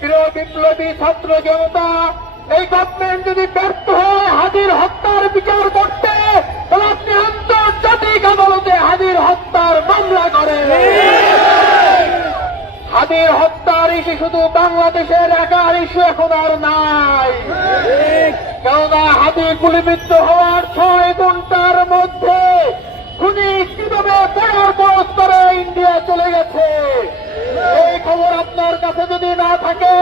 প্রিয় বিপ্লবী ছাত্র জনতা, এই গভর্নমেন্ট যদি ব্যর্থ হয় হাদির হত্যার বিচার করতে, তাহলে আপনি আন্তর্জাতিক আদালতে হাদির হত্যার মামলা করেন। হাদির হত্যার ইস্যু শুধু বাংলাদেশের একার ইস্যু এখন আর নাই, কেননা হাদি গুলিবিদ্ধ হওয়ার 6 ঘন্টার মধ্যে খুনি কিভাবে বড় স্তরে ইন্ডিয়া চলে গেছে, এই খবর আপনার কাছে যদি না থাকে,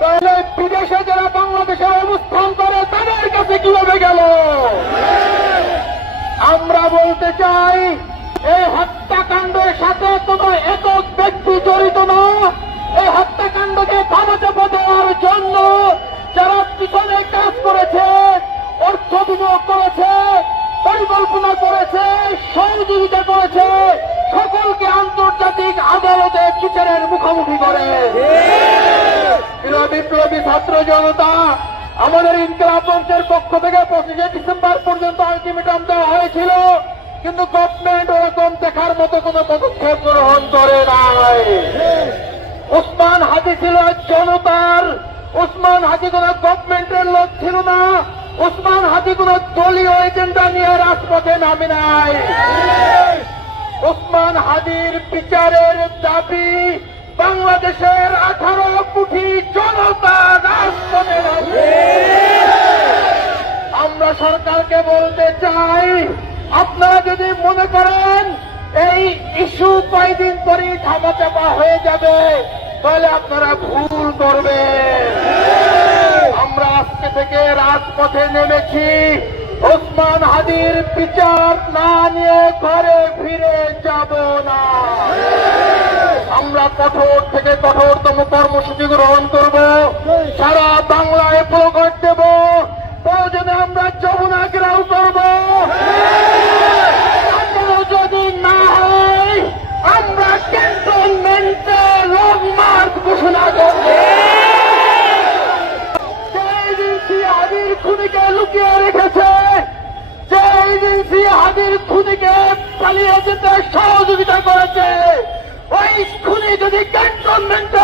তাহলে বিদেশে যারা বাংলাদেশে অবস্থান করে তাদের কাছে কিভাবে গেল। আমরা বলতে চাই, এই হত্যাকাণ্ডের সাথে কোন একক ব্যক্তি জড়িত না। এই হত্যাকাণ্ডকে ধামাচাপা দেওয়ার জন্য যারা পিছনে কাজ করেছে, অর্থ বিনিয়োগ করেছে, পরিকল্পনা করেছে, সহযোগিতা করেছে, সকলকে আন্তর্জাতিক আদালতে বিচারের মুখোমুখি করে। বিপ্লবী ছাত্র জনতা, আমাদের ইনকিলাব মঞ্চের পক্ষ থেকে 25 ডিসেম্বর পর্যন্ত আলটিমেটাম দেওয়া হয়েছিল, কিন্তু গভর্নমেন্ট ওরকম দেখার মতো কোন পদক্ষেপ গ্রহণ করে নাই। ওসমান হাদি ছিল জনতার, ওসমান হাদি কোন গভর্নমেন্টের লোক ছিল না, ওসমান হাদি কোন দলীয় এজেন্ডা নিয়ে রাজপথে নামে নাই। ওসমান হাদির বিচারের দাবি বাংলাদেশের 18 কোটি জনতা রাজপথে নামে। আমরা সরকারকে বলতে চাই, আপনারা যদি মনে করেন এই ইস্যু কয়েকদিন পরেই ধামাচাপা হয়ে যাবে, তাহলে আপনারা ভুল করবেন। আমরা আজকে থেকে রাজপথে নেমেছি, ওসমান হাদির বিচার না নিয়ে ঘরে ফিরে যাব না। আমরা কঠোর থেকে কঠোরতম কর্মসূচি গ্রহণ করব, সারা বাংলায় প্রকট দেব, প্রয়োজনে আমরা যমুনা ঘেরাও করব। যদি না হয় আমরা ক্যান্টনমেন্টে লং মার্চ ঘোষণা করব। যে এজেন্সি হাদির খুনিকে লুকিয়ে রেখেছে, যে এজেন্সি হাদির খুনিকে পালিয়ে যেতে সহযোগিতা করেছে, ওই খুনি যদি ক্যান্টনমেন্টে